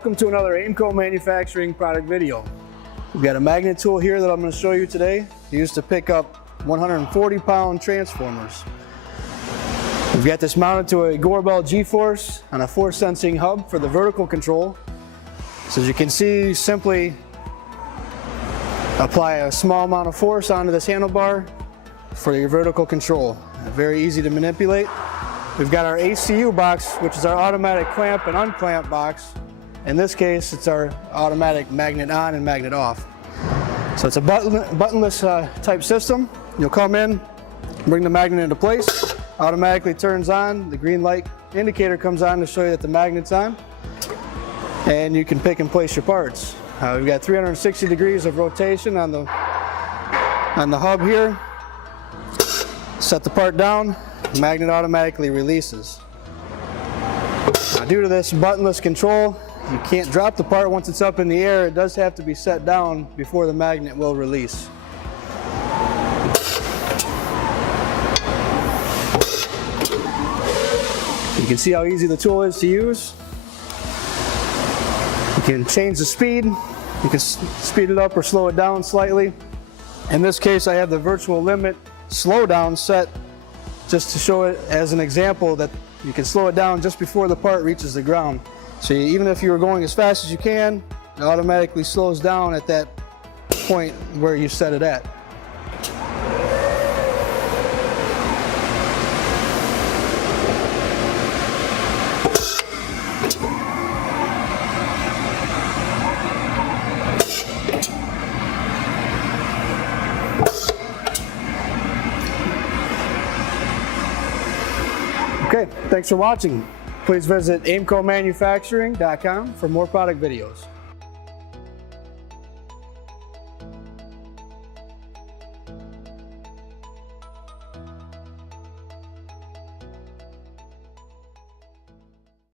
Welcome to another Aimco manufacturing product video. We've got a magnet tool here that I'm going to show you today, used to pick up 140-pound transformers. We've got this mounted to a Gorbel G-force on a force sensing hub for the vertical control. So as you can see, simply apply a small amount of force onto this handlebar for your vertical control. Very easy to manipulate. We've got our ACU box, which is our automatic clamp and unclamp box. In this case, it's our automatic magnet on and magnet off. So it's a buttonless type system. You'll come in, bring the magnet into place, automatically turns on, the green light indicator comes on to show you that the magnet's on, and you can pick and place your parts. We've got 360 degrees of rotation on the hub here. Set the part down, the magnet automatically releases. Now, due to this buttonless control, you can't drop the part once it's up in the air. It does have to be set down before the magnet will release. You can see how easy the tool is to use. You can change the speed. You can speed it up or slow it down slightly. In this case, I have the virtual limit slow down set just to show it as an example that you can slow it down just before the part reaches the ground. So even if you were going as fast as you can, it automatically slows down at that point where you set it at. Okay, thanks for watching. Please visit aimcomanufacturing.com for more product videos.